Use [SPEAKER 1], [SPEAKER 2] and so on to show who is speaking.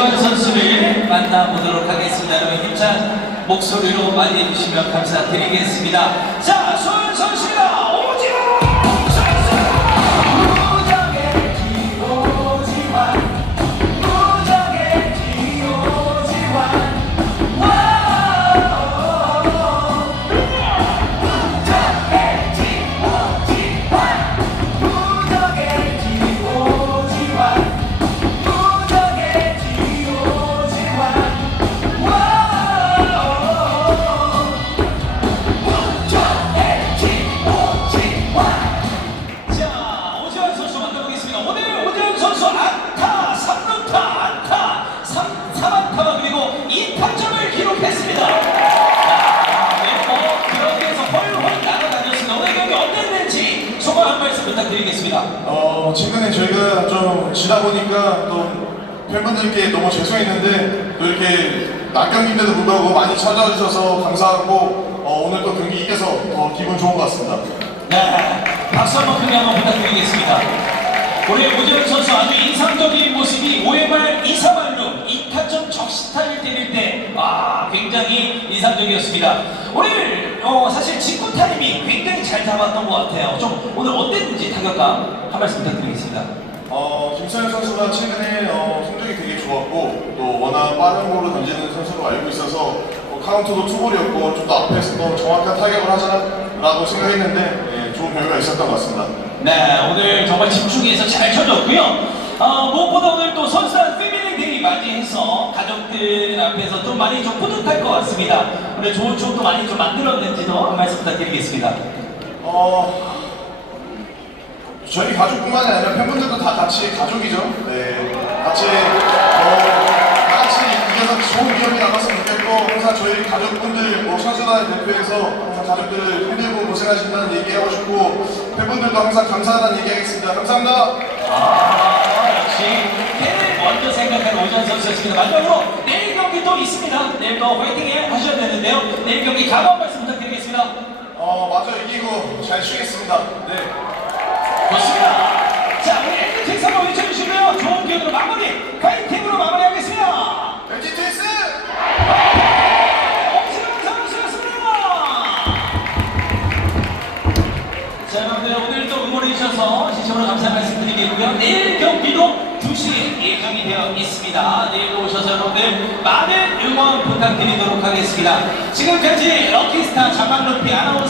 [SPEAKER 1] 오지환 선수를 만나보도록 하겠습니다. 여러분 힘찬 목소리로 맞이해 주시면 감사드리겠습니다. 자, 소연 오지 부탁드리겠습니다.
[SPEAKER 2] 어, 최근에 저희가 좀 지다 보니까 또 팬분들께 너무 죄송했는데 또 이렇게 낙경기인데도 불구하고 많이 찾아와 주셔서 감사하고 어, 오늘 또 경기 이겨서 더 기분 좋은 것 같습니다.
[SPEAKER 1] 네, 박수 한번 크게 한번 부탁드리겠습니다. 우리 오지환 선수 아주 인상적인 모습이 5회말 2사말로 2타점 적시타를 때릴 때, 아, 굉장히 인상 적이었습니다. 오늘, 어, 사실 직구 타이밍 굉장히 잘 잡았던 것 같아요. 좀 오늘 어땠는지 타격감 한 말씀 부탁드리겠습니다.
[SPEAKER 2] 어, 김서현 선수가 최근에 어, 성적이 되게 좋았고 또 워낙 빠른 볼을 던지는 선수로 알고 있어서 어, 카운트도 투볼이었고 좀 더 앞에서 더 정확한 타격을 하자라고 생각했는데 예, 좋은 결과가 있었던 것 같습니다.
[SPEAKER 1] 네, 오늘 정말 집중해서 잘 쳐줬고요. 어, 무엇보다 오늘 또 선수단 패밀 맞이해서 가족들 앞에서 좀 많이 좀 뿌듯할 것 같습니다. 오늘 좋은 추억도 많이 좀 만들었는지도 한 말씀 부탁드리겠습니다.
[SPEAKER 2] 어, 저희 가족뿐만이 아니라 팬분들도 다 같이 가족이죠. 네, 같이 어, 다 같이 이겨서 좋은 기억이 남았으면 좋겠고 항상 저희 가족분들 뭐 선수단 대표에서 항상 가족들 힘들고 고생하신다는 얘기하고 싶고 팬분들도 항상 감사하다는 얘기하겠습니다. 감사합니다.
[SPEAKER 1] 아, 역시 생각하는 오전 선수였습니다. 마지막으로 내일 경기 또 있습니다. 내일도 화이팅 해 하셔야 되는데요. 내일 경기 한 말씀 부탁드리겠습니다.
[SPEAKER 2] 어, 마저 이기고 잘 쉬겠습니다. 네.
[SPEAKER 1] 좋습니다. 자, 우리 엔드 텍스 한번 외쳐주시고요. 좋은 기운으로 마무리, 파이팅으로 마무리하겠습니다.
[SPEAKER 2] LG 트윈스!
[SPEAKER 1] 엄지영 선수였습니다. 자, 여러분들 오늘도 응원해주셔서 진심으로 감사 말씀드리겠고요. 내일 경기도 2시에 예정이 되어 있습니다. 내일 오셔서 여러분들 많은 응원 부탁드리도록 하겠습니다. 지금까지 럭키스타 자만 루피 아나운서